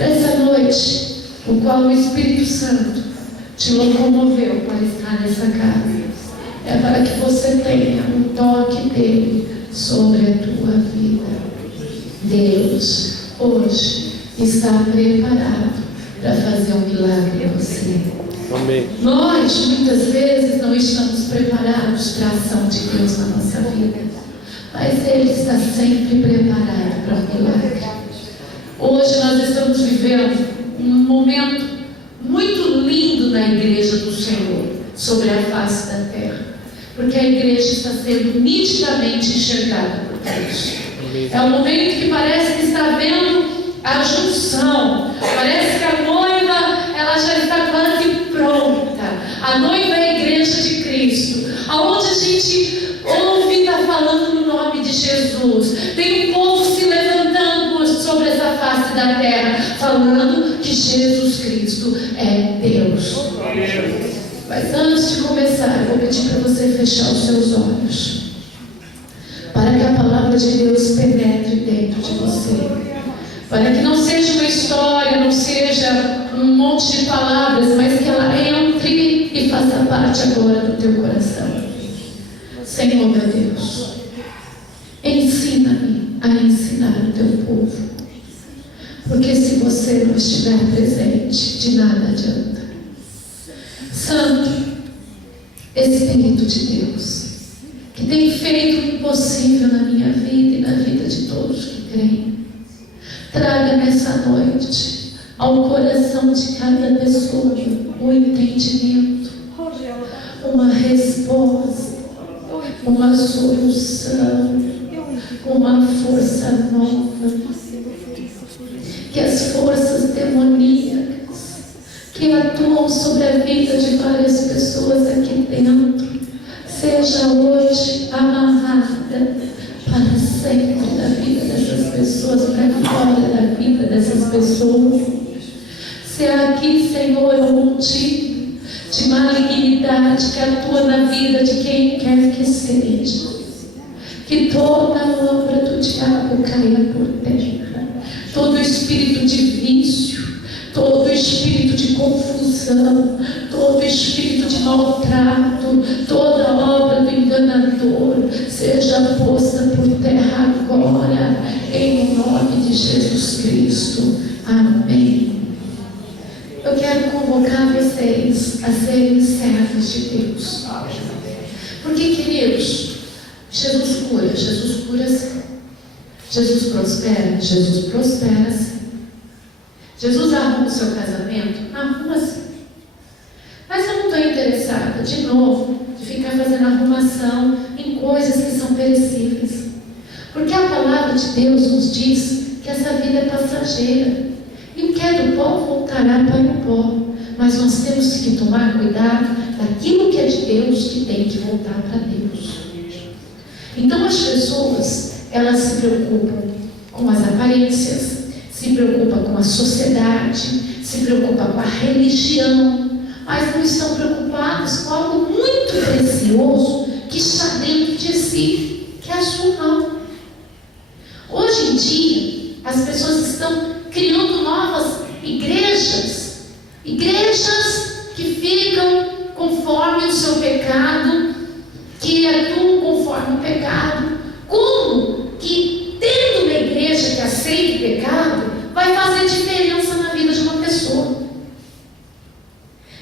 Nessa noite, o qual o Espírito Santo te locomoveu para estar nessa casa, é para que você tenha um toque dele sobre a tua vida. Deus hoje está preparado para fazer um milagre em você. Amém. Nós muitas vezes não estamos preparados para a ação de Deus na nossa vida, mas Ele está sempre preparado para o milagre. Hoje nós estamos vivendo um momento muito lindo na igreja do Senhor, sobre a face da terra, porque a igreja está sendo nitidamente enxergada por Deus. É um momento que parece que está havendo a junção, parece que a noiva ela já está quase pronta. A noiva é a igreja de Cristo, aonde a gente ouve e está falando no nome de Jesus. Tem um povo se levantando sobre essa face da terra, falando que Jesus Cristo é Deus. Mas antes de começar, eu vou pedir para você fechar os seus olhos, para que a palavra de Deus penetre dentro de você, para que não seja uma história, não seja um monte de palavras, mas que ela entre e faça parte agora do teu coração. Senhor meu Deus, ensina-me a ensinar o teu povo, porque se você não estiver presente, de nada adianta. Santo Espírito de Deus, que tem feito o impossível na minha vida e na vida de todos que creem, traga nessa noite ao coração de cada pessoa o entendimento, uma resposta, uma solução, uma força nova. Que as forças demoníacas que atuam sobre a vida de várias pessoas aqui dentro seja hoje amarrada para sempre da vida dessas pessoas, para fora da vida dessas pessoas. Se há aqui, Senhor, algum tipo de malignidade que atua na vida de quem quer que seja, que toda a obra do diabo caia por terra. Todo espírito de vício, todo espírito de confusão, todo espírito de maltrato, toda obra do enganador seja posta por terra agora, em nome de Jesus Cristo. Amém. Eu quero convocar vocês a serem servos de Deus. Porque, queridos, Jesus cura sim. Jesus prospera sim. Jesus arruma o seu casamento? Arruma sim. Mas eu não estou interessada, de novo, de ficar fazendo arrumação em coisas que são perecíveis. Porque a palavra de Deus nos diz que essa vida é passageira. E o que é do pó voltará para o pó. Mas nós temos que tomar cuidado daquilo que é de Deus, que tem que voltar para Deus. Então as pessoas, elas se preocupam com as aparências, se preocupam com a sociedade, se preocupam com a religião, mas não estão preocupadas com algo muito precioso que está dentro de si, que é a sua alma. Hoje em dia, as pessoas estão criando novas igrejas que ficam conforme o seu pecado, que atuam conforme o pecado. Como que tendo uma igreja que aceita o pecado vai fazer diferença na vida de uma pessoa?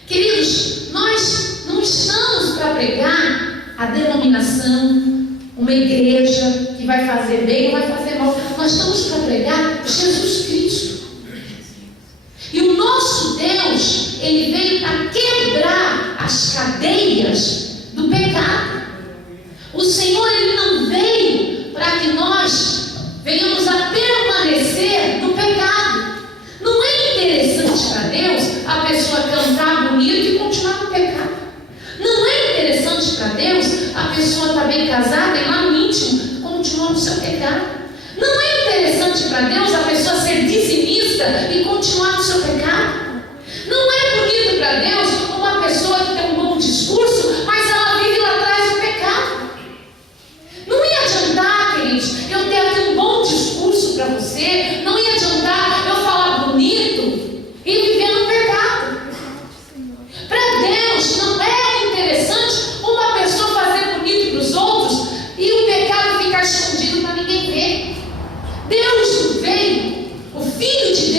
Queridos, nós não estamos para pregar a denominação, uma igreja que vai fazer bem ou vai fazer mal. Nós estamos para pregar Jesus Cristo. E o nosso Deus, Ele veio para quebrar as cadeias do pecado. O Senhor, Ele não veio para que nós venhamos a permanecer no pecado. Não é interessante para Deus a pessoa cantar bonito e continuar no pecado. Não é interessante para Deus a pessoa estar bem casada e lá no íntimo continuar no seu pecado. Não é interessante para Deus a pessoa ser dizimista e continuar no seu pecado. Não é bonito para Deus uma pessoa que tem um bom discurso, mas ela vive lá atrás do pecado. Não ia adiantar, queridos, eu ter aqui um bom discurso para você, não ia adiantar eu falar bonito,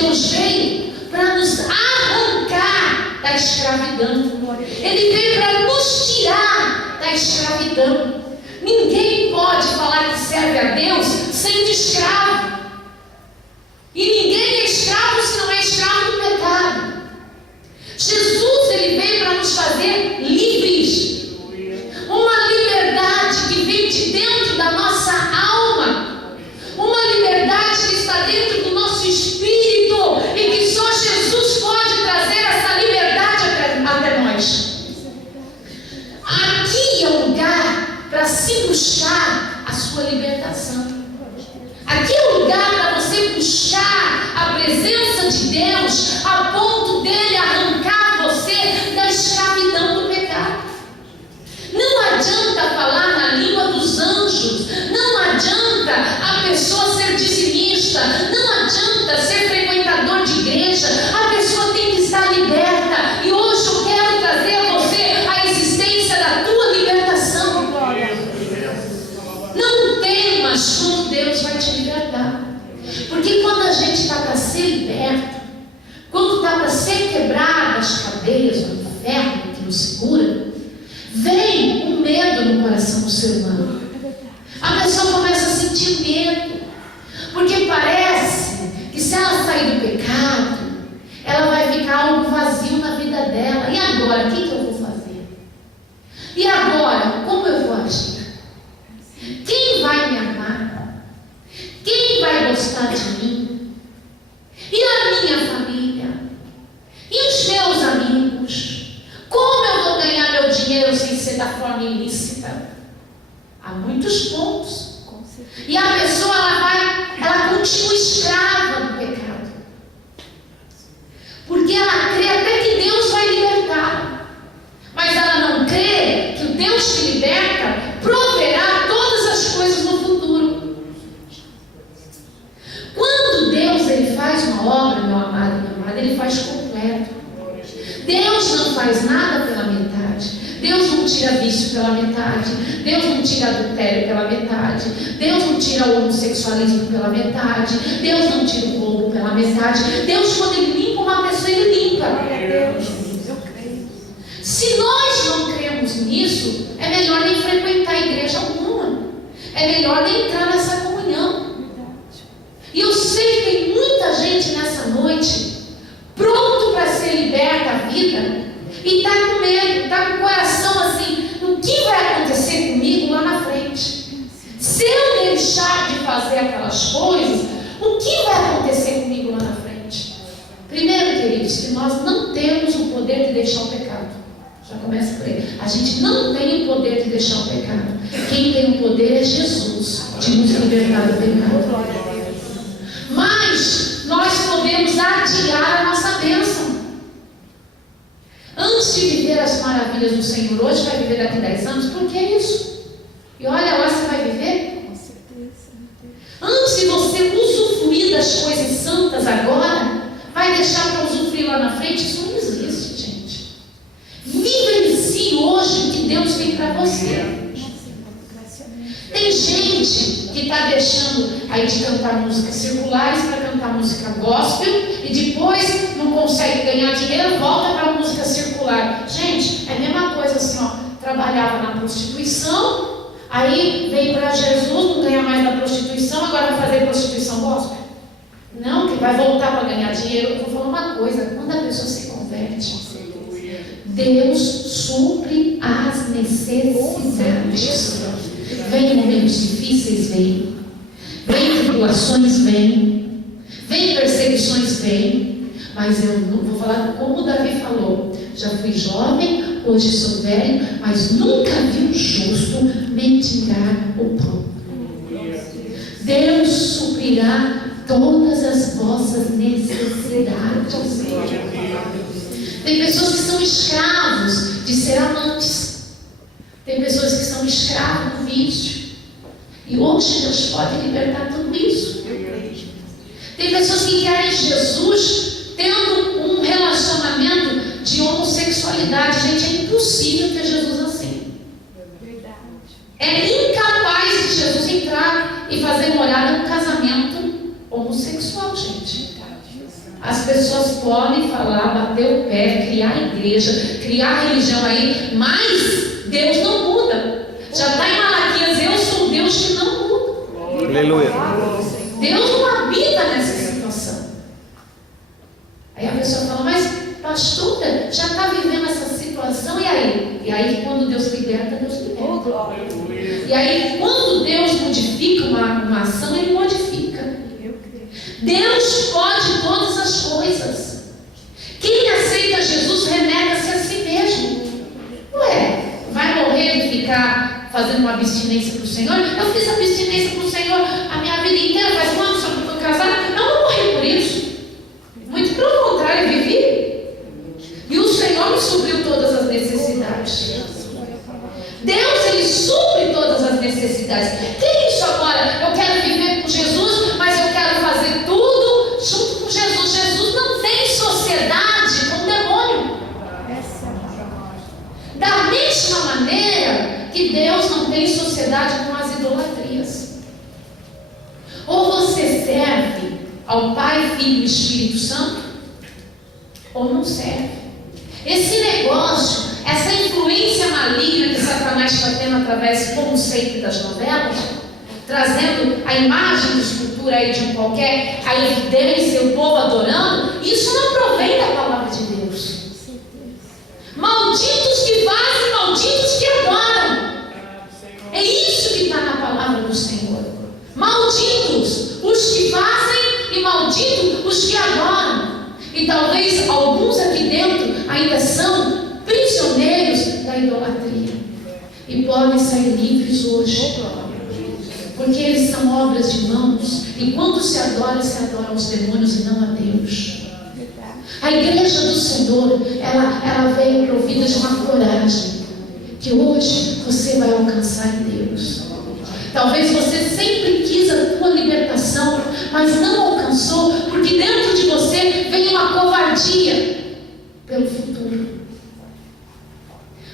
Deus veio para nos arrancar da escravidão. Ele veio para nos tirar da escravidão. Ninguém pode falar que serve a Deus sendo escravo. E ninguém é escravo se não é escravo do pecado. Jesus, ele veio para nos fazer livres. Uma liberdade que vem de dentro da nossa alma. Uma liberdade que está dentro do nosso espírito. E que só Jesus pode trazer essa liberdade até nós. Aqui é o lugar para se buscar a sua libertação. Aqui é o lugar para você buscar a presença de Deus a ponto dele arrancar você da escravidão do pecado. Não adianta falar na língua dos anjos, não adianta a pessoa ser dizimista, não adianta ser frequentador de igreja, a pessoa tem que estar liberta. E hoje eu quero trazer a você a existência da tua libertação. Não temas como Deus vai te libertar. Porque quando a gente está para ser liberto, quando está para ser quebrado as cadeias do inferno que nos segura, vem um medo no coração do ser humano. A pessoa começa a sentir medo, porque parece que se ela sair do pecado, ela vai ficar algo vazio na vida dela. E agora, o que eu vou fazer? E agora, como eu vou agir? Quem vai me amar? Quem vai gostar de mim? E a minha família? E os meus amigos? Como eu vou ganhar meu dinheiro sem ser da forma ilícita? Há muitos pontos. E a pessoa, ela continua escrava do pecado. Porque ela crê até que Deus vai libertar. Mas ela não crê que o Deus que liberta proverá todas as coisas no futuro. Quando Deus ele faz uma obra, meu amado e minha amada, ele faz completo. Deus não faz nada pela metade. Deus não tira vício pela metade. Deus não tira adultério pela metade. Deus não tira o homossexualismo pela metade. Deus não tira o roubo pela metade. Deus, quando ele limpa uma pessoa, ele limpa. Se nós não cremos nisso, é melhor nem frequentar a igreja alguma. É melhor nem entrar nessa comunhão. E eu sei que tem muita gente nessa noite pronto para ser liberta a vida e está com medo, está com o coração assim: o que vai acontecer comigo lá na frente? Se eu deixar de fazer aquelas coisas, o que vai acontecer comigo lá na frente? Primeiro, queridos, que nós não temos o poder de deixar o pecado. Já começa por aí. A gente não tem o poder de deixar o pecado. Quem tem o poder é Jesus, de nos libertar do pecado. Mas nós podemos adiar a nossa bênção. Antes de viver as maravilhas do Senhor hoje, vai viver daqui 10 anos? Por que isso? E olha lá, você vai viver? Com certeza. Antes de você usufruir das coisas santas agora, vai deixar para usufruir lá na frente? Isso não existe, gente. Vivencie hoje o que Deus tem para você. Tem gente que está deixando aí de cantar músicas circulares para cantar música gospel e depois não consegue ganhar dinheiro, volta para a música circular. Gente, é a mesma coisa assim, ó. Trabalhava na prostituição, aí veio para Jesus, não ganha mais da prostituição, agora vai fazer prostituição gospel? Não, que vai voltar para ganhar dinheiro. Eu vou falar uma coisa: quando a pessoa se converte, Deus supre as necessidades. Vem momentos difíceis, vem tribulações, vem perseguições, vem. Mas eu não vou falar como Davi falou: já fui jovem, hoje sou velho, mas nunca vi um justo mendigar o pão. Deus suprirá todas as vossas necessidades. Tem pessoas que são escravos de ser amantes. Tem pessoas que são escravos do vício. E hoje Deus pode libertar tudo isso. Tem pessoas que querem Jesus tendo um relacionamento de homossexualidade. Gente, é impossível ter Jesus assim. É incapaz de Jesus entrar e fazer morada num casamento homossexual, gente. As pessoas podem falar, bater o pé, criar igreja, criar religião aí, mas Deus não muda. Já está em Malaquias, eu sou o Deus que não muda. Aleluia. Deus não habita nessa situação. Aí a pessoa fala, mas pastora, já está vivendo essa situação, e aí? E aí quando Deus liberta, Deus liberta. E aí quando Deus modifica uma ação, Ele modifica. Deus pode todas as coisas. Quem aceita Jesus renega-se a si mesmo. Ué, vai morrer e ficar fazendo uma abstinência para o Senhor? Eu fiz abstinência para o Senhor a minha vida inteira, faz quanto só que estou casada? Eu não vou morrer por isso. Muito pelo contrário, vivi. E o Senhor me supriu todas as necessidades. Deus, Ele supre todas as necessidades. Quem isso agora? Eu quero viver com Jesus, mas eu quero fazer tudo junto com Jesus. Jesus não tem sociedade com o demônio. Da mesma maneira que Deus não tem sociedade com as idolatrias. Ou você serve ao Pai, Filho e Espírito Santo, ou não serve. Esse negócio, essa influência maligna que Satanás está tendo através, como sempre, das novelas, trazendo a imagem de escultura aí de um qualquer, a evidência, o povo adorando, isso não provém da palavra de Deus. Malditos que fazem, malditos que adoram. É isso que está na palavra do Senhor. Malditos os que fazem e malditos os que adoram. E talvez alguns aqui dentro ainda são prisioneiros da idolatria e podem sair livres hoje, porque eles são obras de mãos, e quando se adora aos demônios e não a Deus. A igreja do Senhor, ela veio provida de uma coragem que hoje você vai alcançar em Deus. Talvez você sempre quis a tua libertação, mas não alcançou, porque dentro de você vem uma covardia pelo futuro.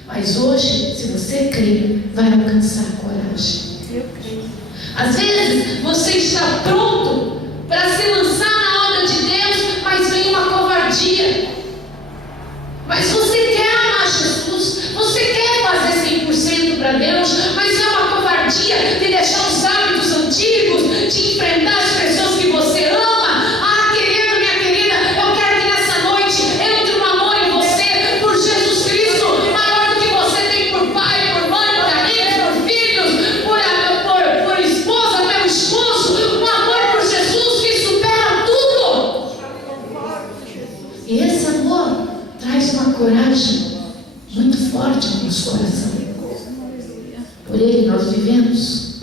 Mas hoje, se você crer, vai alcançar a coragem. Eu creio. Às vezes você está pronto para se lançar na obra de Deus, mas vem uma covardia. Mas você quer amar Jesus, você quer fazer 100% para Deus, mas é uma covardia de deixar os hábitos antigos, de enfrentar as pessoas que você ama. Ah, querido, minha querida, eu quero que nessa noite entre um amor em você por Jesus Cristo, maior do que você tem por pai, por mãe, por amigos, por filhos, por esposa, pelo esposo, um amor por Jesus que supera tudo. E esse amor traz uma coragem muito forte no nosso coração. Por Ele nós vivemos,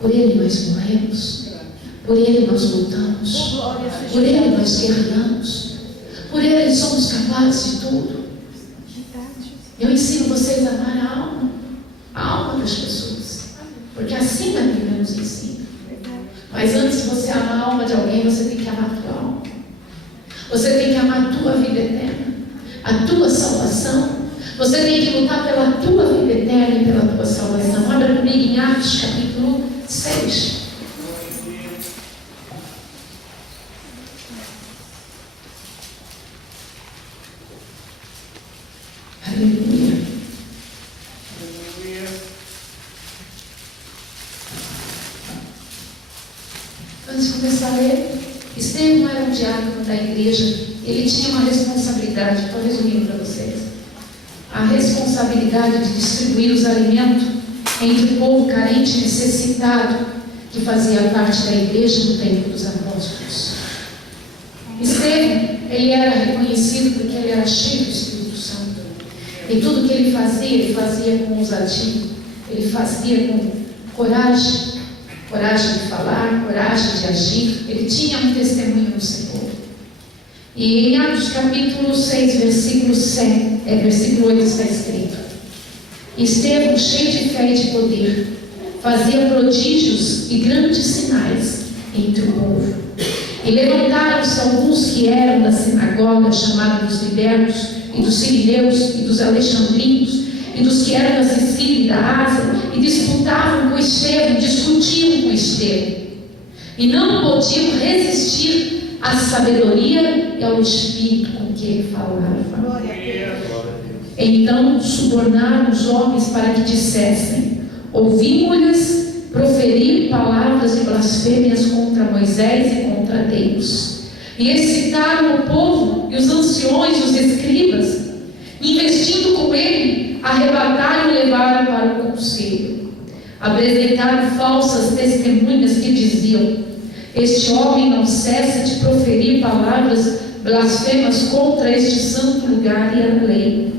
por Ele nós morremos, por Ele nós lutamos, por Ele nós guerreamos, por Ele somos capazes de tudo. Eu ensino vocês a amar a alma das pessoas, porque assim a Bíblia nos ensina. Mas antes de você amar a alma de alguém, você tem que amar a tua alma. Você tem que amar a tua vida eterna, a tua salvação. Você tem que lutar pela tua vida eterna e pela tua salvação. Abra comigo em Atos capítulo 6. Aleluia. Antes de começar a ler, Estevão era um diácono da igreja. Ele tinha uma responsabilidade, estou resumindo para vocês. A responsabilidade de distribuir os alimentos entre o povo carente e necessitado que fazia parte da igreja no tempo dos apóstolos. Estevão, ele era reconhecido porque ele era cheio do Espírito Santo. E tudo que ele fazia com ousadia, ele fazia com coragem, coragem de falar, coragem de agir. Ele tinha um testemunho no Senhor. E em Atos capítulo 6, versículo 8 está escrito: Estevão, cheio de fé e de poder, fazia prodígios e grandes sinais entre o povo. E levantaram-se alguns que eram da sinagoga, chamada dos libertos, e dos sirineus, e dos alexandrinos, e dos que eram da Sicília e da Ásia, e disputavam com Estevão, discutiam com Estevão, e não podiam resistir à sabedoria e ao espírito com que ele falava. Então subornaram os homens para que dissessem: ouvimos-lhes proferir palavras de blasfêmias contra Moisés e contra Deus. E excitaram o povo e os anciões e os escribas, investindo com ele, arrebataram e levaram para o conselho. Apresentaram falsas testemunhas que diziam: este homem não cessa de proferir palavras blasfemas contra este santo lugar e a lei,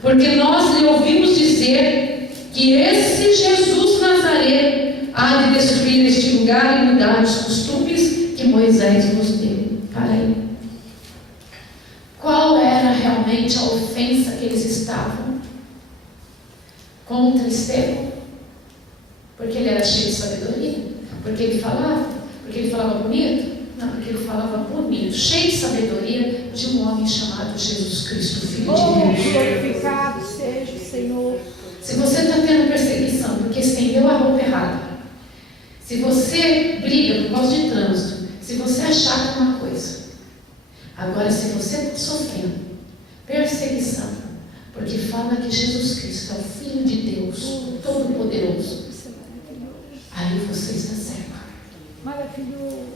porque nós lhe ouvimos dizer que esse Jesus Nazareno há de destruir este lugar e mudar os costumes que Moisés nos deu. Para aí, qual era realmente a ofensa que eles estavam contra Estevão? Porque ele era cheio de sabedoria? Porque ele falava bonito? Não, porque ele falava bonito, cheio de sabedoria, de um homem chamado Jesus Cristo, Filho de Deus. Glorificado seja o Senhor. Se você está tendo perseguição porque estendeu a roupa errada, se você briga por causa de trânsito, se você achar que é uma coisa, agora se você está sofrendo perseguição porque fala que Jesus Cristo é o Filho de Deus, Todo-Poderoso, aí você está certo. Maravilhoso.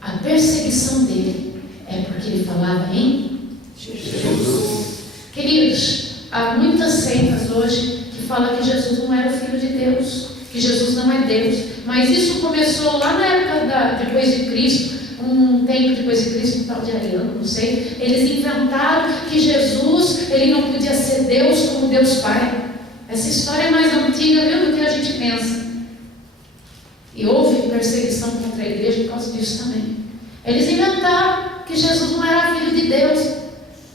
A perseguição dele é porque ele falava em Jesus. Queridos, há muitas seitas hoje que falam que Jesus não era o Filho de Deus, que Jesus não é Deus, mas isso começou lá na época depois de Cristo, um tempo depois de Cristo, um tal de Ariano, não sei. Eles inventaram que Jesus, ele não podia ser Deus como Deus Pai. Essa história é mais antiga, viu, do que a gente pensa. E houve perseguição contra a igreja por causa disso também. Eles inventaram que Jesus não era filho de Deus.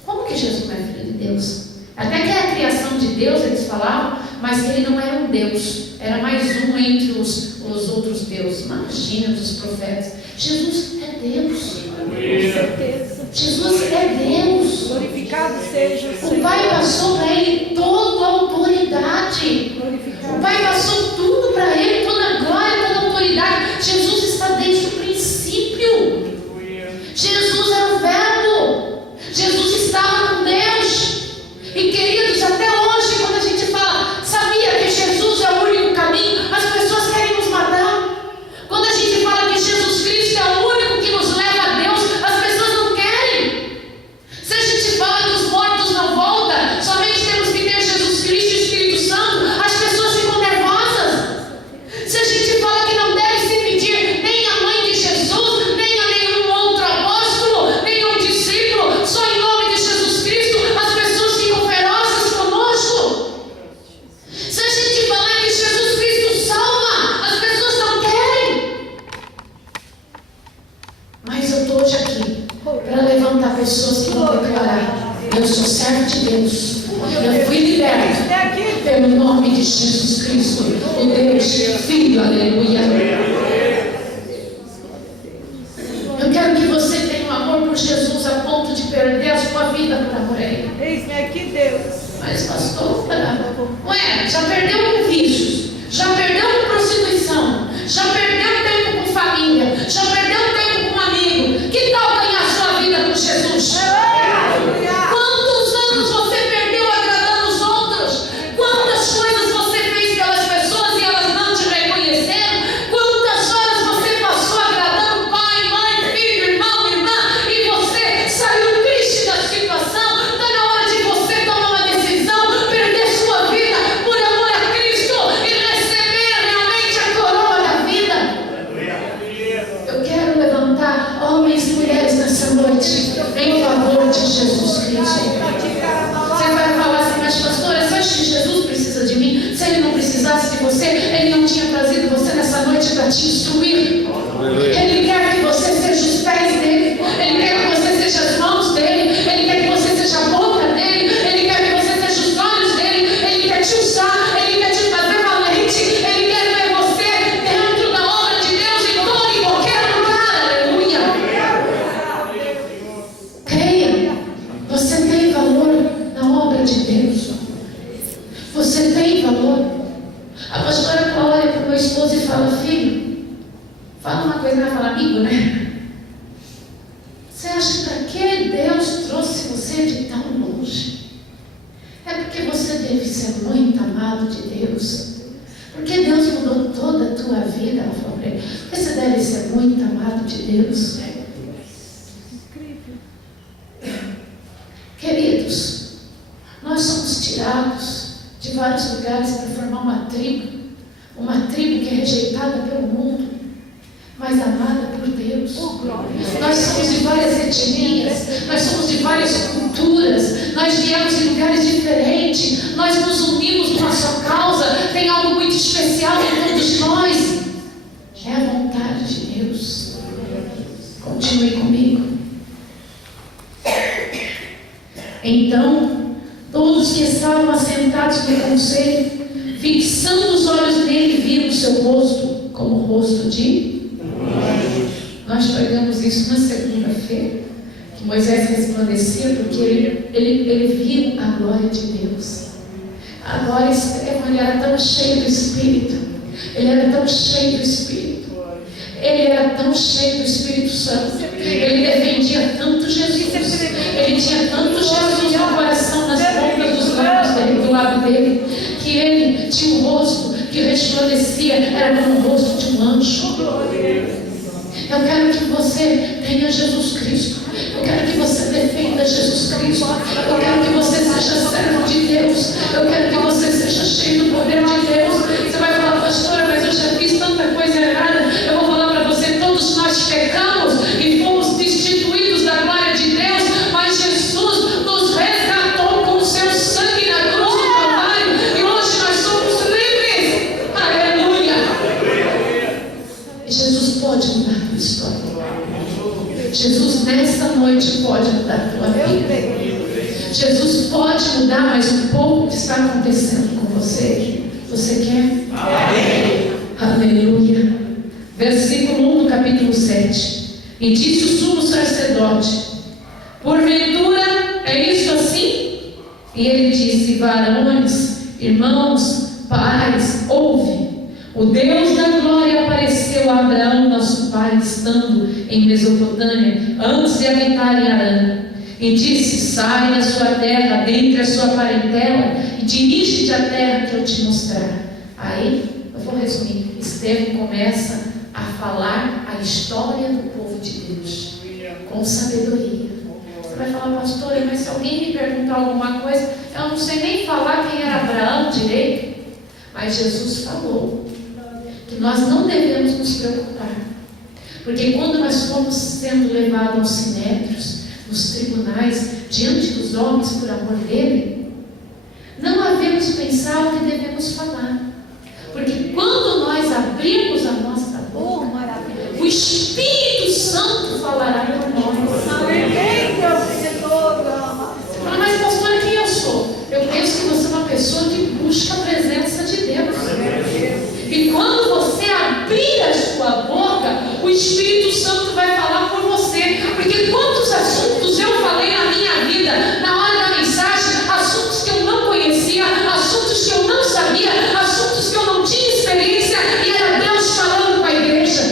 Como que Jesus não é filho de Deus? Até que é a criação de Deus, eles falavam, mas que ele não era um Deus, era mais um entre os outros deuses. Imagina dos profetas. Jesus é Deus. Com certeza. Jesus é Deus. Glorificado seja o Senhor. O Pai passou para ele toda a autoridade. Glorificado. O Pai passou tudo para ele, toda a glória, toda a autoridade. Jesus está desde o princípio. Jesus é o Verbo. Jesus estava com Deus. E queridos, até hoje, quando a gente fala, sabia que Jesus é o único caminho, as pessoas querem nos matar. Quando a gente fala que Jesus Cristo é o único que nos leva a Deus, as pessoas não querem. Se a gente fala que os mortos não voltam, somente temos que ter Jesus Cristo e o Espírito Santo, as pessoas ficam nervosas. Se a gente fala que não deve se pedir nem a mãe de Jesus, nem a nenhum outro apóstolo, nenhum discípulo, só em nome de Jesus Cristo, as pessoas ficam ferozes conosco. Se a gente falar que Jesus Cristo salva, as pessoas não querem. Mas eu estou hoje aqui para levantar pessoas que vão declarar: eu sou servo de Deus, eu fui liberto pelo nome de Jesus Cristo, o Deus Filho, aleluia. Eu quero que você tenha um amor por Jesus a ponto de perder a sua vida por amor a Ele. Eis-me aqui, Deus. Mas pastor, já perdeu com vícios, já perdeu com prostituição, já perdeu tempo com família, já perdeu tempo com amigo. Que tal ganhar sua vida com Jesus? Quantos anos você perdeu agradando os outros? Quantas coisas você fez pelas pessoas e elas não te reconheceram? Quantas horas você passou agradando pai, mãe, filho, irmão, irmã, e você saiu triste da situação? Está na hora de você tomar uma decisão, perder sua vida por amor a Cristo e receber realmente a coroa da vida. Eu quero levantar homens e mulheres nessa noite em favor de Jesus Cristo. Você vai falar assim: mas pastora, você acha que Jesus precisa de mim? Se ele não precisasse de você, ele não tinha trazido você nessa noite para te instruir. Ele quer que você seja os pés dele, ele quer que você seja as mãos dele, ele quer que você seja a boca dele, ele quer que você seja os olhos dele, ele quer te usar, ele quer te fazer valente, ele quer ver você dentro da obra de Deus em todo e qualquer lugar, aleluia. Creia, você tem valor na obra de Deus. Você tem valor. A pastora olha para o meu esposo e fala: filho, fala uma coisa, vai falar acha para que Deus trouxe você de tão longe? É porque você deve ser muito amado de Deus. Porque Deus mudou toda a tua vida. Ela falou para ele: porque você deve ser muito amado de Deus. Queridos, nós somos tirados de vários lugares para formar uma tribo que é rejeitada pelo mundo, mas amada por Deus. Nós somos de várias etnias, nós somos de várias culturas, nós viemos de lugares diferentes, nós nos unimos com a sua causa. Tem algo muito especial em todos nós. É a vontade de Deus. Continue comigo. Então, todos que estavam assentados no conselho, fixando os olhos nele, viram o seu rosto como o rosto de anjo. Nós pregamos isso na segunda-feira, que Moisés resplandecia porque ele viu a glória de Deus. Agora Estevão, ele era tão cheio do Espírito, ele era tão cheio do Espírito, ele era tão cheio do Espírito Santo, ele defendia tanto Jesus, ele tinha tanto Jesus no coração, nas pontas dos lábios dele, do lado dele, que ele tinha um rosto que resplandecia, era como o rosto de um anjo. Eu quero que você tenha Jesus Cristo. Eu quero que você defenda Jesus Cristo. Eu quero que você seja servo de Deus. Eu quero que você seja cheio do poder de Deus. Você vai falar: pastora, mas eu já fiz tanta coisa errada. Eu vou falar para você: todos nós pecamos e fomos destituídos da glória de Deus, mas Jesus nos resgatou com o seu sangue na cruz do Calvário, e hoje nós somos livres. Aleluia! E Jesus pode mudar a tua história. Jesus nessa noite pode mudar a tua vida. Jesus pode mudar mais um pouco o que está acontecendo com você. Você quer? Amém. Aleluia. Versículo 1 do capítulo 7. E disse o sumo sacerdote: porventura é isto assim? E ele disse: varões, irmãos, pais, ouve. O Deus da glória apareceu a Abraão, nosso pai, estando em Mesopotâmia, antes de habitar em Harã, e disse: sai da sua terra, dentre a sua parentela, e dirige-te à terra que eu te mostrar. Aí, eu vou resumir, Estevão começa a falar a história do povo de Deus, com sabedoria. Você vai falar: pastora, mas se alguém me perguntar alguma coisa, eu não sei nem falar quem era Abraão direito. Mas Jesus falou que nós não devemos nos preocupar, porque quando nós fomos sendo levados aos sinédrios, nos tribunais, diante dos homens por amor dele, não havemos pensar o que devemos falar, porque quando nós abrirmos a nossa boca, o Espírito Santo falará por nós. Mas pastora, quem eu sou? Eu penso que você é uma pessoa que busca a presença de Deus. E quando você abrir a sua boca, o Espírito Santo vai falar por você. Porque quantos assuntos eu falei na minha vida, na hora da mensagem, assuntos que eu não conhecia, assuntos que eu não sabia, assuntos que eu não tinha experiência, e era Deus falando com a igreja.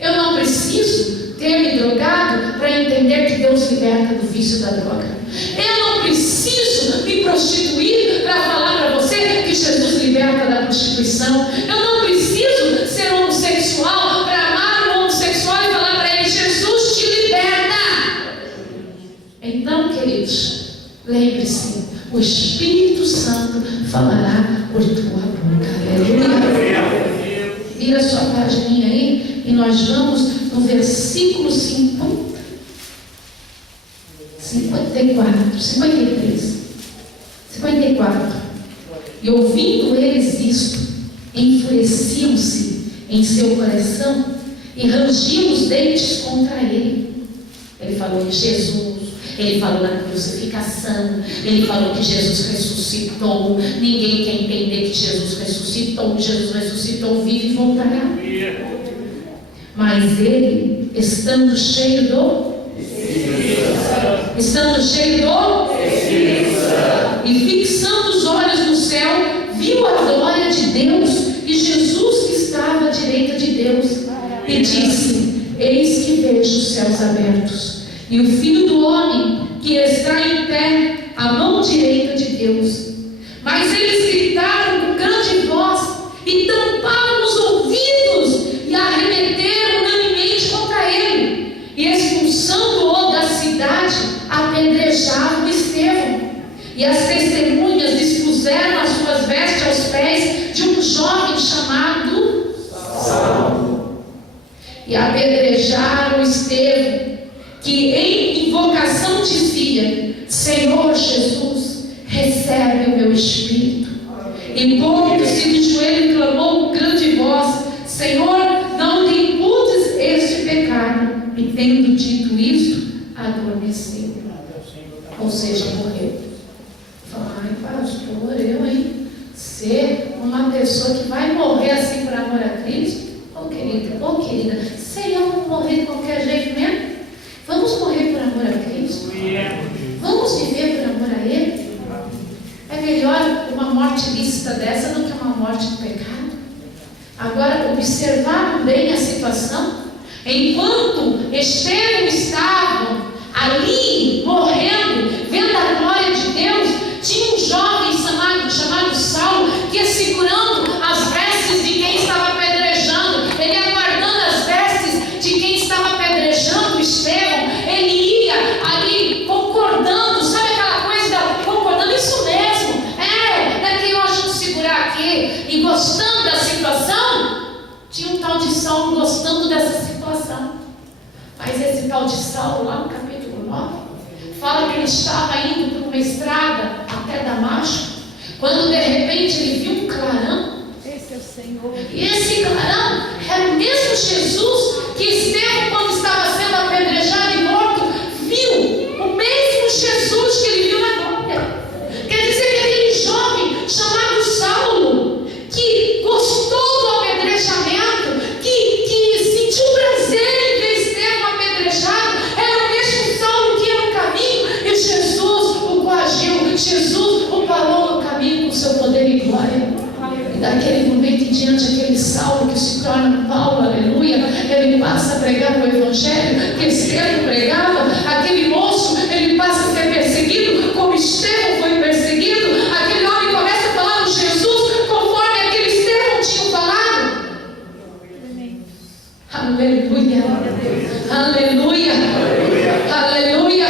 Eu não preciso ter me drogado para entender que Deus liberta do vício da droga. Eu não preciso me prostituir para falar para você que Jesus liberta da prostituição. Eu não preciso ser homossexual para amar o homossexual e falar para ele: Jesus te liberta. Então, queridos, lembre-se, o Espírito Santo falará por tua boca. Aleluia. Vira sua página aí e nós vamos no versículo 54. E ouvindo eles isto, enfureciam-se em seu coração e rangiam os dentes contra ele. Ele falou em Jesus, ele falou na crucificação, ele falou que Jesus ressuscitou. Ninguém quer entender que Jesus ressuscitou, vive e voltará. Mas ele, estando cheio do e fixando os olhos no céu, viu a glória de Deus e Jesus que estava à direita de Deus, e disse: eis que vejo os céus abertos, e o Filho do Homem que está em pé à mão direita de Deus. Mas eles gritaram com grande voz e tamparam os ouvidos e arremeteram unanimemente contra ele, e expulsando-o da cidade, apedrejaram Estevão. E as testemunhas dispuseram as suas vestes aos pés de um jovem chamado Saulo, e apedrejaram Estevão, que em invocação dizia: Senhor Jesus, recebe o meu espírito. E pondo-se de joelho, clamou com grande voz: Senhor, não lhe imputes este pecado. E tendo dito isto, adormeceu. Ou seja, morreu. Ai, pastor, ser uma pessoa que vai morrer assim por amor a Cristo? Ô querida, sei eu vou morrer de qualquer jeito mesmo? Vamos morrer por amor a Cristo? Vamos viver por amor a Ele? É melhor uma morte lícita dessa do que uma morte do pecado. Agora, observaram bem a situação? Enquanto Estevão estava ali morrendo, vendo a glória de Deus, tinha um jovem chamado Saulo, que ia segurando as vestes de quem estava apedrejando, ele ia guardando as vestes de quem estava apedrejando Estevão, ele ia ali concordando, sabe aquela coisa da concordando, isso mesmo, daqui eu ajudo a segurar aqui, e gostando da situação. Tinha um tal de Saulo gostando dessa situação, mas esse tal de Saulo, lá no capítulo 9, fala que ele estava indo por uma estrada até Damasco, quando de repente ele viu um clarão. Esse é o Senhor. E esse clarão era o mesmo Jesus que Estevão, quando estava sendo apedrejado e morto, viu. O mesmo Jesus que ele viu na glória. Quer dizer que aquele jovem chamado Saulo, que gostou do apedrejamento, que sentiu prazer em ver Estevão apedrejado, era o mesmo Saulo que ia no caminho, e Jesus o coagiu, Jesus o parou no caminho com seu poder e glória. E daquele momento em diante, aquele Saulo que se torna Paulo, aleluia, ele passa a pregar o Evangelho que Estevão pregava. Aquele moço, ele passa a ser perseguido como Estevão foi perseguido. Aquele homem começa a falar de Jesus conforme aquele Estevão tinha falado. Aleluia, aleluia, aleluia.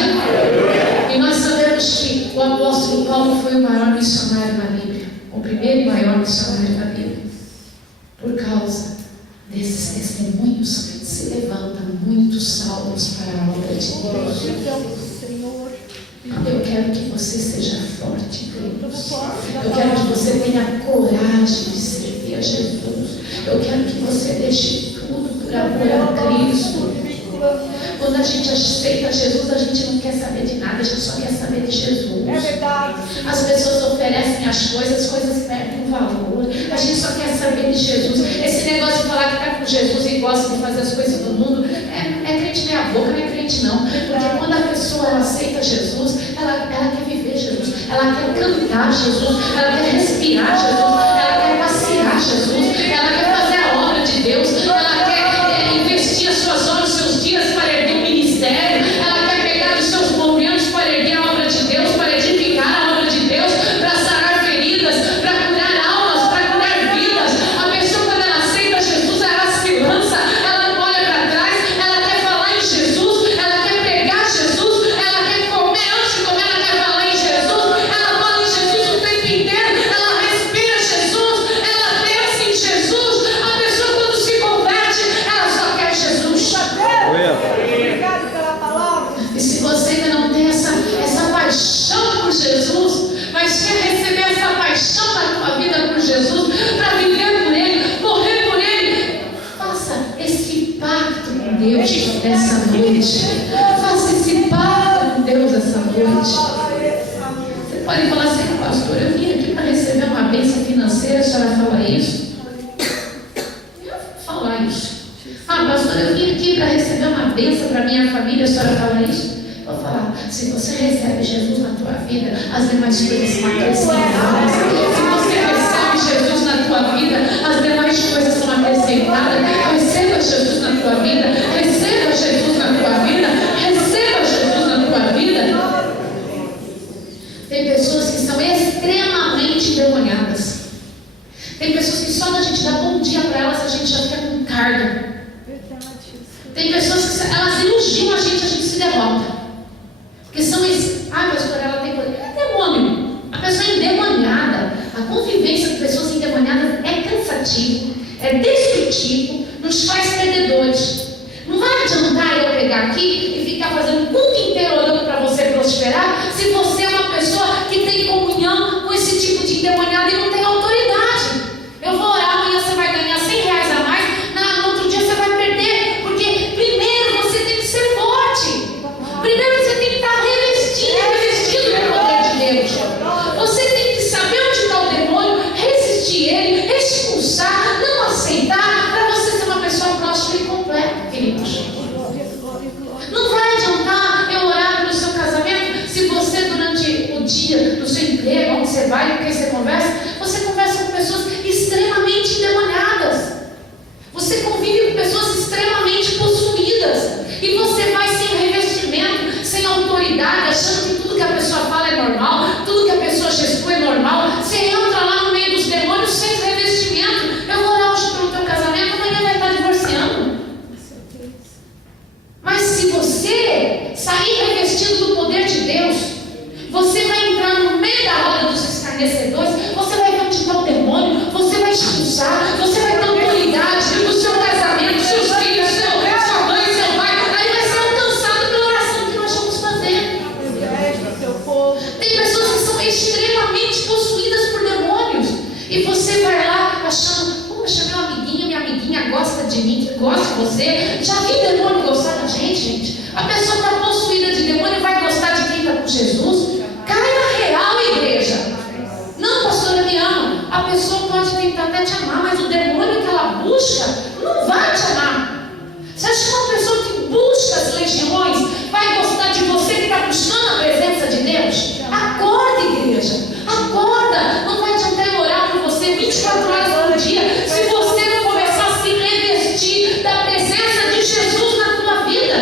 E nós sabemos que o apóstolo Paulo foi o maior missionário na Bíblia, o primeiro e maior missionário da Bíblia. Por causa desses testemunhos, se levantam muitos Saulos para a obra de Deus. Eu quero que você seja forte em Deus. Eu quero que você tenha coragem de servir a Jesus. Eu quero que você deixe tudo por amor a Cristo. Quando a gente aceita Jesus, a gente não quer saber de nada, a gente só quer saber de Jesus. É verdade. As pessoas oferecem as coisas perdem o valor. A gente só quer saber de Jesus. Esse negócio de falar que está com Jesus e gosta de fazer as coisas do mundo, é crente meia boca, não é crente não. Porque quando a pessoa ela aceita Jesus, ela quer viver Jesus, ela quer cantar Jesus, ela quer respirar Jesus, ela quer passear Jesus, ela quer fazer a obra de Deus, ela quer investir as suas horas, os seus dias para erguer o ministério, ela quer pegar os seus momentos para erguer a obra de Deus, para edificar a obra de Deus, para sarar feridas, para curar almas, para curar vidas. A pessoa, quando ela aceita Jesus, ela se lança, ela não olha para trás, ela quer falar em Jesus, ela quer pregar Jesus, ela quer comer, antes de comer ela quer falar em Jesus, ela fala em Jesus o tempo inteiro, ela respira Jesus, ela pensa em Jesus. A pessoa, quando se converte, ela só quer Jesus. Obrigado pela palavra. E se você ainda não tem essa paixão por Jesus, mas quer receber essa paixão na tua vida por Jesus, para viver por Ele, morrer por Ele, faça esse pacto com Deus essa noite. Faça esse pacto com Deus essa noite. Você pode falar assim: pastor, eu vim aqui para receber uma bênção financeira, a senhora fala isso? Eu vou falar isso. Pastor, eu vim aqui para receber uma bênção para minha família, a senhora fala isso? Vou falar: se você recebe Jesus na tua vida, as demais coisas são acrescentadas. Se você recebe Jesus na tua vida, as demais coisas são acrescentadas. aceitada. Receba Jesus na tua vida. Receba Jesus na tua vida. Receba Jesus na tua vida. Tem pessoas que são extremamente endemoniadas. Tem pessoas que só da gente dar bom dia para elas, a gente já fica com carga. Tem pessoas que elas elogiam a gente se derrota. Porque são esses. Ah, pastora, ela tem poder. É demônio. A pessoa é endemoniada. A convivência com pessoas endemoniadas é cansativo, é destrutivo, nos faz perdedores. Não vai adiantar eu pegar aqui e ficar fazendo o culto inteiro orando para você prosperar, se você é uma pessoa que tem comunhão com esse tipo de endemoniado e não tem autoridade. Eu vou orar, amanhã você vai ganhar R$100 a mais, no outro dia você vai perder, porque primeiro você tem que ser forte. Primeiro você tem que estar revestido do poder de Deus. Você tem que saber onde está o demônio, resistir ele, expulsar, não aceitar, para você ser uma pessoa próspera e completa, queridos. Não vai adiantar eu orar pelo seu casamento se você durante o dia, no seu emprego, onde você vai, com quem você conversa com pessoas extremamente endemoniadas. Você convive com pessoas extremamente possuídas. E você vai sem revestimento, sem autoridade, achando que tudo que a pessoa fala é normal, tudo que a pessoa gesticula é normal. Você entra lá no meio dos demônios sem revestimento. Eu vou orar hoje pelo teu casamento, amanhã vai estar divorciando. Mas se você sair revestido do poder de Deus, você vai entrar no meio da roda dos escarnecedores, você vai ver onde está o demônio, você vai expulsar, você vai ter autoridade no seu casamento, seus filhos, sua mãe, seu pai, aí vai ser alcançado pela oração que nós vamos fazer. Tem pessoas que são extremamente possuídas por demônios, e você vai lá achando, poxa, meu amiguinho, minha amiguinha gosta de mim, gosta de você. Já viu demônio gostar da gente? A pessoa está possuída de demônio e vai gostar de quem está com Jesus? Cai na real, igreja. Não, pastora, me ama. A pessoa pode tentar até te amar, mas o demônio que ela busca não vai te amar. Você acha que uma pessoa que busca as legiões vai gostar de você que está buscando a presença de Deus? Acorda, igreja. Acorda. Não vai adiantar eu orar por você 24 horas por dia se você não começar a se revestir da presença de Jesus na tua vida.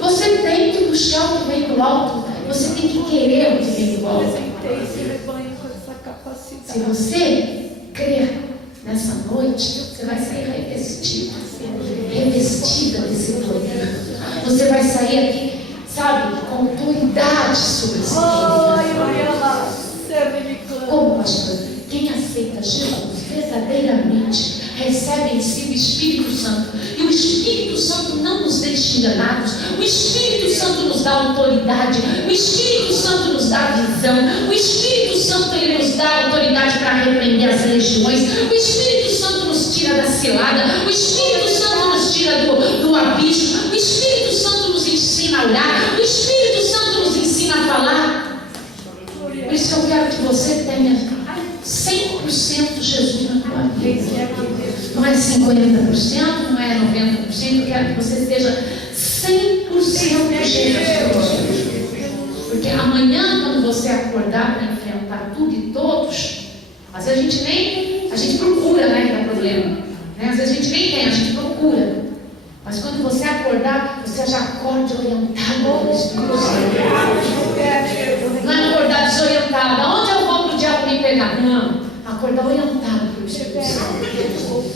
Você tem que buscar o que vem do alto. Você tem que querer o que vem do alto. Se você crer nessa noite, você vai sair revestida desse poder. Você vai sair aqui, sabe, com autoridade sobre esse poder. Como, pastor? Quem aceita Jesus verdadeiramente recebe em si o Espírito Santo. E o Espírito Santo não nos deixa enganados. O Espírito Santo nos dá autoridade. O Espírito Santo nos dá visão. O Espírito Santo ele nos dá autoridade para repreender as legiões. O Espírito Santo nos tira da cilada. O Espírito Santo nos tira do abismo. O Espírito Santo nos ensina a orar. O Espírito Santo nos ensina a falar. Por isso eu quero que você tenha 100% Jesus na tua vida. Não é 50%, não é 90%. Eu quero que você esteja 100% Jesus. Porque amanhã, quando você acordar para enfrentar tudo e todos, às vezes a gente procura, né, que é problema. Né? Às vezes a gente nem tem, a gente procura. Mas quando você acordar, você já acorda orientado pelo Espírito Santo. Não é acordar desorientado. Aonde eu vou para o diabo me pegar? Não. Acordar orientado pelo Espírito Santo.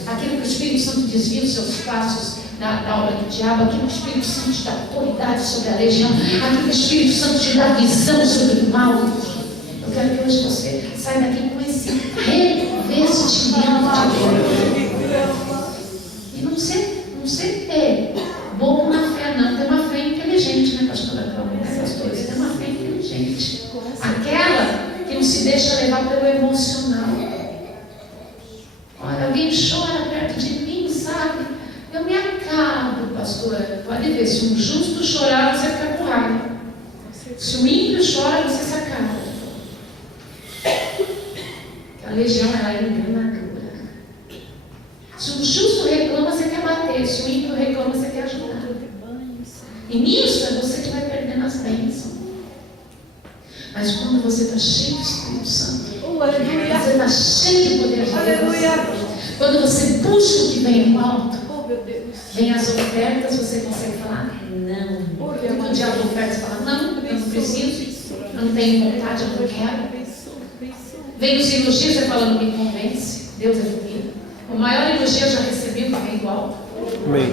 Aquilo que o Espírito Santo desvia os seus passos da obra do diabo. Aquilo que o Espírito Santo te dá autoridade sobre a legião. Aquilo que o Espírito Santo te dá visão sobre o mal. Eu quero que hoje você saia daqui com esse revestimento de Deus. E não ser bom na fé, não. Tem uma fé inteligente, né, pastora Cláudia? Tem uma fé inteligente. Aquela que não se deixa levar pelo emocional. Olha, alguém chora perto de mim, sabe? Eu me acalmo, pastora. Pode ver, se um justo chorar, você fica com raiva. Se o ímpio chora, você se acalma. A legião, ela é enganadora. Se um justo reclama, você quer bater. Se o ímpio reclama, você quer ajudar. E nisso é você que vai perdendo as bênçãos. Mas quando você está cheio do Espírito Santo, você está cheio de poder de Deus, Quando você puxa o que vem do alto, Oh, meu Deus. vem as ofertas, você consegue falar não. Porque o diabo oferta e fala, não, eu não preciso, eu não tenho vontade, eu não quero. Vem os elogios, você fala, não me convence, Deus é comigo. O maior elogio eu já recebi, que vem do alto. Amém.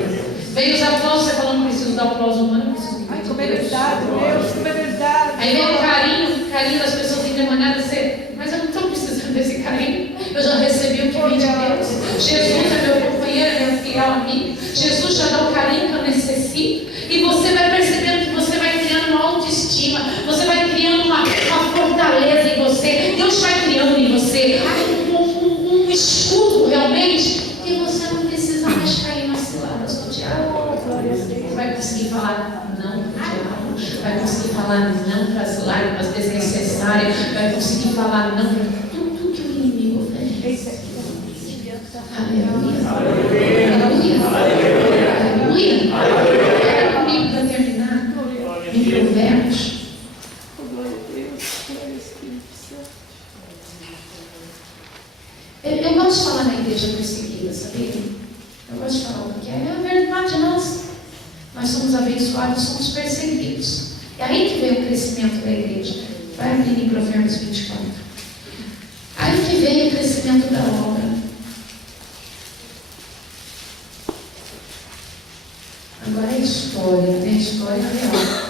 Vem os aplausos, você fala, não preciso dar aplauso humano, não preciso que Ai, venha de como é Deus. verdade, Deus, como é verdade. Aí vem o carinho das pessoas endemoniadas, você, mas eu não estou precisando desse carinho, eu já recebi o que vem de Deus. Jesus é meu companheiro, é meu fiel amigo. Jesus já dá o carinho que eu necessito. E você vai percebendo que você vai criando uma autoestima, você vai criando uma fortaleza em você. Deus vai criando em você um escudo realmente, que você não precisa mais cair nas ciladas do diabo. Você vai conseguir falar não para o diabo, vai conseguir falar não para as lágrimas desnecessárias, vai conseguir falar não para tudo que o inimigo oferece. Aleluia. Aleluia. Aleluia. Era comigo para terminar. Em Provérbios. Glória a Deus, glória ao Espírito Santo. Eu gosto de falar na igreja perseguida, sabia? Eu gosto de falar porque é a verdade, nós somos abençoados, somos perseguidos. É aí que vem o crescimento da igreja. Vai abrir em Provérbios 24. Aí que vem o crescimento da obra. Agora é história, né? História real.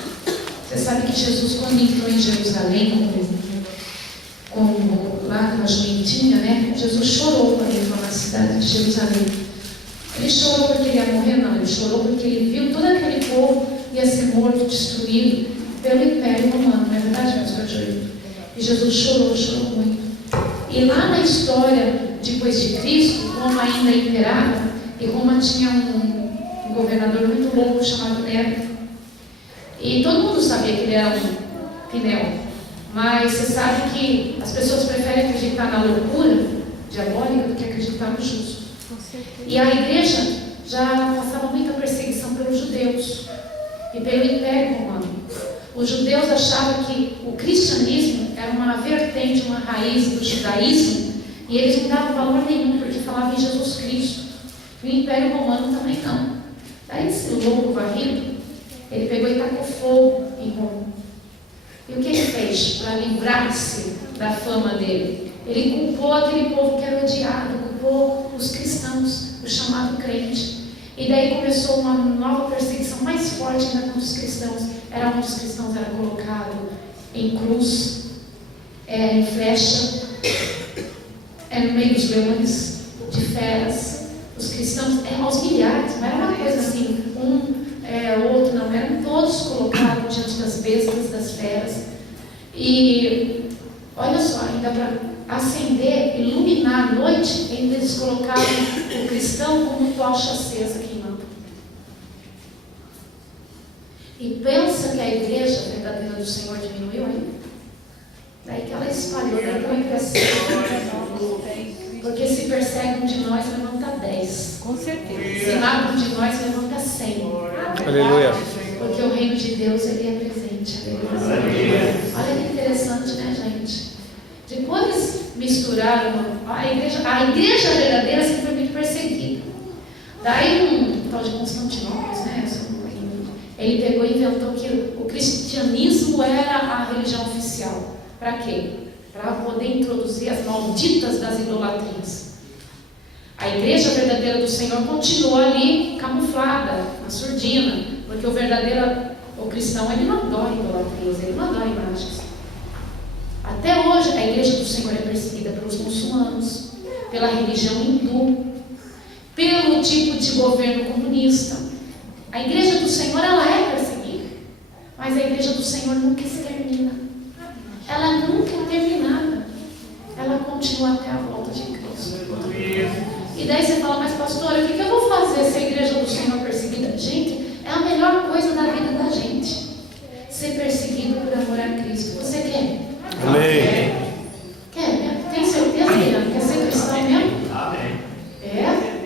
Você sabe que Jesus, quando entrou em Jerusalém, lá na jumentinha, né? Jesus chorou quando entrou na cidade de Jerusalém. Ele chorou porque ele ia morrer? Não, ele chorou porque ele viu todo aquele povo ia ser morto, destruído pelo Império Romano, não é verdade, pastor Júlio? E Jesus chorou muito. E lá na história, depois de Cristo, Roma ainda imperava, e Roma tinha um governador muito louco chamado Nero. E todo mundo sabia que ele era um pneu. Mas você sabe que as pessoas preferem acreditar na loucura diabólica do que acreditar no justo. E a igreja já passava muita perseguição pelos judeus e pelo Império Romano. Os judeus achavam que o cristianismo era uma vertente, uma raiz do judaísmo, e eles não davam valor nenhum, porque falavam em Jesus Cristo. E o Império Romano também não. Daí esse louco varrido, ele pegou e tacou fogo em Roma. E o que ele fez para livrar-se da fama dele? Ele culpou aquele povo que era odiado, culpou os cristãos, o chamado crente. E daí começou uma nova perseguição mais forte ainda contra os cristãos. Era onde os cristãos eram colocados em cruz, em flecha, no meio dos leões, de feras. Os cristãos eram aos milhares, não era uma coisa assim, outro, não, eram todos colocados diante das bestas, das feras. E olha só, ainda para acender, iluminar a noite, ainda eles colocaram o cristão como tocha acesa queimando. E pensa que a igreja verdadeira do Senhor diminuiu ainda? Daí que ela espalhou, daí que ela cresceu. Porque se persegue um de nós, levanta 10. Com certeza. Se mata um de nós, levanta 100. Aleluia. Porque o reino de Deus, ele é presente. Aleluia. Olha que interessante, né, gente? Depois misturaram a igreja verdadeira sempre foi muito perseguida. Daí um tal de Constantinopla, né? Ele pegou e inventou que o cristianismo era a religião oficial. Para quê? Para poder introduzir as malditas das idolatrias. A igreja verdadeira do Senhor continuou ali camuflada, na surdina, porque o cristão, ele não adora idolatrias, ele não adora imagens. Até hoje a igreja do Senhor é perseguida pelos muçulmanos, pela religião hindu, pelo tipo de governo comunista. A igreja do Senhor, ela é perseguida, mas a igreja do Senhor nunca extermina. Ela nunca é terminada. Ela continua até a volta de Cristo. E daí você fala, mas pastora, o que eu vou fazer se a igreja do Senhor é perseguida? Gente, é a melhor coisa da vida da gente. Ser perseguido por amor a Cristo. Você quer? Amém. Quer? Tem certeza, Guilherme? Quer ser cristão mesmo? Amém. É?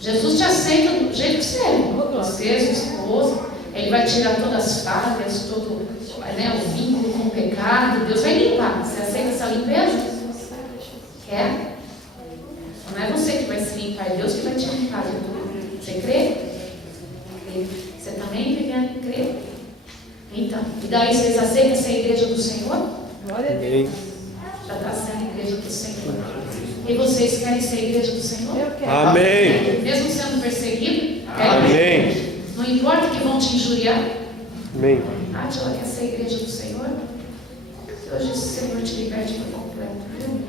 Jesus te aceita do jeito que você é. Você, sua esposa, Ele vai tirar todas as falhas, todo o vínculo com o pecado. Deus vai limpar. Você aceita essa limpeza? Quer? limpar, Deus que vai te limpar de tudo. Você crê? Você também, Viviane, crê? Então, e daí vocês aceitam essa igreja do Senhor? Glória a Deus. Amém. Já está sendo igreja do Senhor. E vocês querem ser igreja do Senhor? Eu quero. Amém. Mesmo sendo perseguido? Amém. Não importa que vão te injuriar. Amém. Nádia, ela quer ser igreja do Senhor? Que hoje o Senhor te liberte por completo, viu?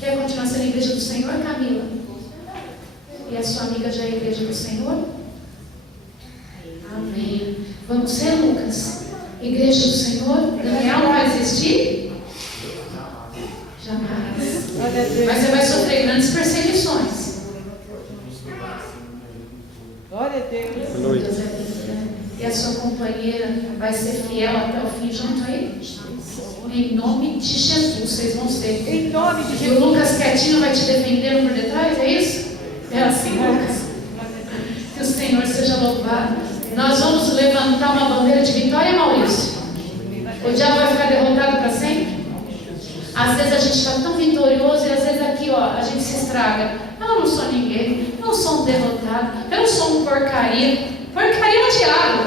Quer continuar sendo igreja do Senhor, Camila? E a sua amiga já é igreja do Senhor? Amém. Vamos ser, Lucas? Igreja do Senhor? Daniel não vai existir? Jamais. Glória a Deus. Mas você vai sofrer grandes perseguições. Glória a Deus. Aleluia. Deus é lindo, né? E a sua companheira vai ser fiel até o fim junto a ele? Em nome de Jesus, vocês vão ser. Em nome de E o Jesus. Lucas quietinho vai te defendendo por detrás, é isso? É assim, Lucas. Que o Senhor seja louvado. Nós vamos levantar uma bandeira de vitória, Maurício. O diabo vai ficar derrotado para sempre? Às vezes a gente está tão vitorioso e às vezes aqui, ó, a gente se estraga. Eu não sou ninguém, eu não sou um derrotado, eu não sou um porcaria. Porcaria é o diabo.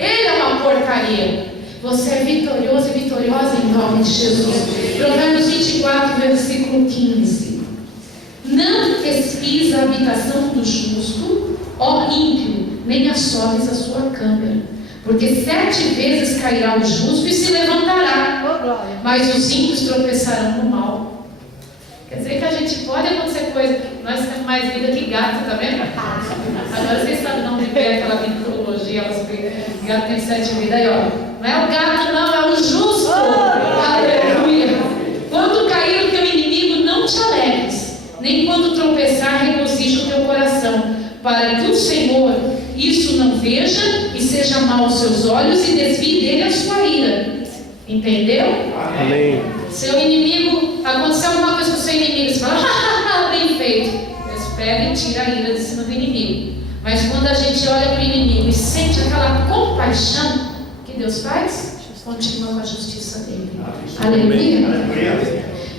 Ele é uma porcaria. Você é vitorioso e vitoriosa em nome de Jesus. Provérbios 24, versículo 15. Não espies a habitação do justo, ó ímpio, nem assoles a sua câmara. Porque 7 vezes cairá o justo e se levantará, Oh, glória. mas os ímpios tropeçarão no mal. Quer dizer que a gente pode acontecer coisa. Nós temos mais vida que gato, tá vendo? Agora vocês sabem não viver aquela mitologia, elas que gato tem 7 vidas aí, ó. Não é o gato, não, é o justo. Aleluia. Quando cair o teu inimigo, não te alegres, nem quando tropeçar, regozija o teu coração, para que o Senhor isso não veja e seja mal aos seus olhos e desvie dele a sua ira. Entendeu? Amém. Seu inimigo, aconteceu alguma coisa com o seu inimigo, você fala, bem feito. Deus pega e tira a ira de cima do inimigo. Mas quando a gente olha para o inimigo e sente aquela compaixão, o que Deus faz? Continua com a justiça dele. Aleluia.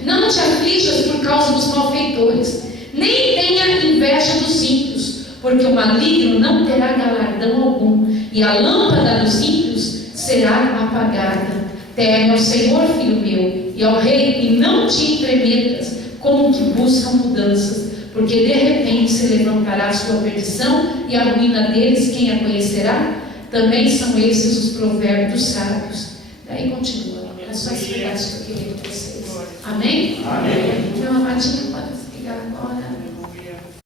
Não te aflijas por causa dos malfeitores, nem tenha inveja dos ímpios, porque o maligno não terá galardão algum, e a lâmpada dos ímpios será apagada. Teme ao Senhor, filho meu, e ao rei, e não te intremetas, como que buscam mudanças, porque de repente se levantará a sua perdição, e a ruína deles, quem a conhecerá? Também são esses os provérbios dos sábios. Daí continua, é só esse pedaço que eu queria que vocês. Amém? Amém. Meu amadinho,